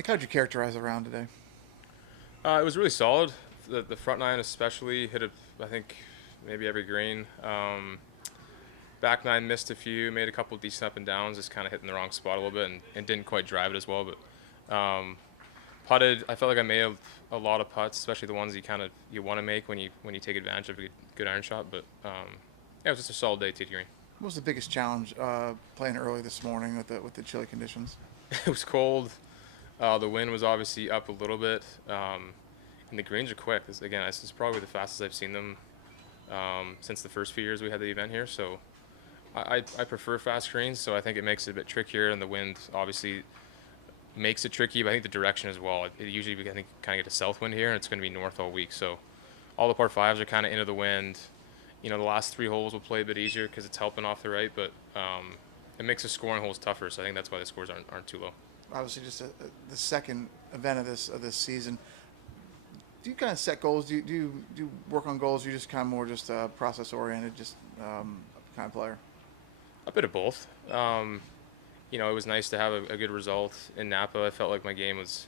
Nick, how'd you characterize the round today? It was really solid. The front nine especially hit it, I think, maybe every green. Back nine missed a few, made a couple of decent up and downs, just kind of hitting the wrong spot a little bit and didn't quite drive it as well. But putted, I felt like I made a lot of putts, especially the ones you want to make when you take advantage of a good iron shot. But yeah, it was just a solid day, tee to green. What was the biggest challenge playing early this morning with the chilly conditions? It was cold. The wind was obviously up a little bit, and the greens are quick. This is probably the fastest I've seen them since the first few years we had the event here. So I prefer fast greens, so I think it makes it a bit trickier, and the wind obviously makes it tricky, but I think the direction as well. It usually, I think, kind of get a south wind here, and it's going to be north all week. So all the par fives are kind of into the wind. The last three holes will play a bit easier because it's helping off the right, but it makes the scoring holes tougher. So I think that's why the scores aren't too low. Obviously, just the second event of this season. Do you kind of set goals? Do you work on goals? Or you just kind of more just process oriented, just kind of player? A bit of both. It was nice to have a good result in Napa. I felt like my game was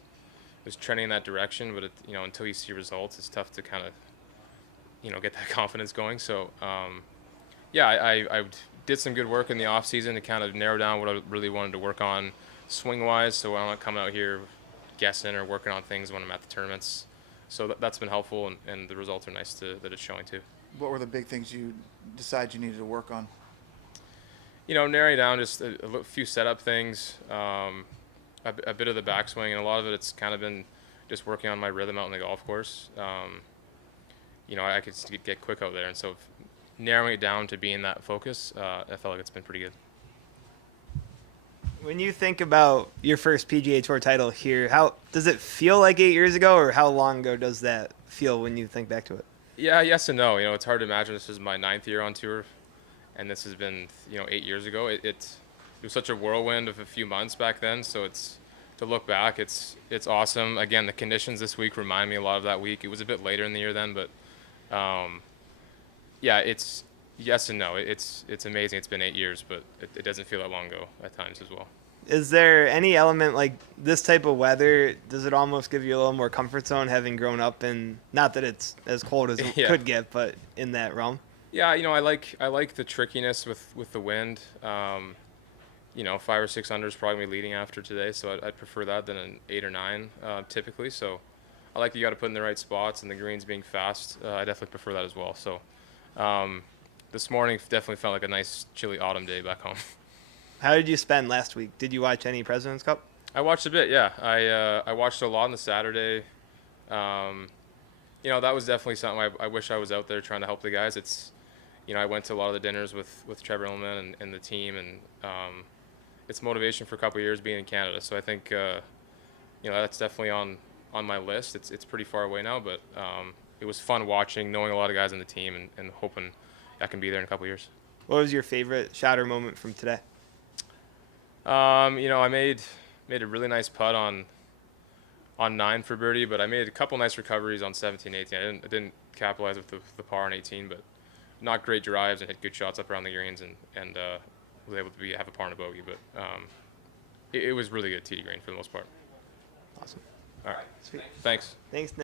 trending in that direction, but until you see results, it's tough to kind of get that confidence going. So yeah, I did some good work in the off season to kind of narrow down what I really wanted to work on swing wise. So I'm not coming out here guessing or working on things when I'm at the tournaments. So that's been helpful, and the results are nice that it's showing too. What were the big things you decided you needed to work on? Narrowing down just a few setup things, a bit of the backswing, and a lot of it's kind of been just working on my rhythm out on the golf course. I could get quick out there, and so narrowing it down to being that focus, I felt like it's been pretty good. When you think about your first PGA Tour title here, how does it feel like 8 years ago, or how long ago does that feel when you think back to it? Yeah, yes and no. It's hard to imagine this is my ninth year on tour, and this has been 8 years ago. It was such a whirlwind of a few months back then. So to look back, it's awesome. Again, the conditions this week remind me a lot of that week. It was a bit later in the year then, but yeah, it's yes and no. It's amazing. It's been 8 years, but it doesn't feel that long ago at times as well. Is there any element like this type of weather? Does it almost give you a little more comfort zone having grown up in, not that it's as cold as it Yeah. could get, but in that realm? Yeah, I like the trickiness with the wind. 5 or 6 under is probably gonna be leading after today, so I'd prefer that than an 8 or 9 typically. So I like you got to put in the right spots, and the greens being fast. I definitely prefer that as well. So this morning definitely felt like a nice chilly autumn day back home. How did you spend last week? Did you watch any President's Cup? I watched a bit, yeah. I watched a lot on the Saturday. That was definitely something I wish I was out there trying to help the guys. I went to a lot of the dinners with Trevor Illman and the team, and it's motivation for a couple of years being in Canada. So I think that's definitely on my list. It's pretty far away now, but it was fun watching, knowing a lot of guys on the team, and hoping I can be there in a couple of years. What was your favorite Shatter moment from today? I made a really nice putt on 9 for birdie, but I made a couple nice recoveries on 17, 18. I didn't capitalize with the par on 18, but not great drives and hit good shots up around the greens, and was able to have a par and a bogey. But it was really good tee to green for the most part. Awesome. All right. Sweet. Thanks. Thanks, Nick.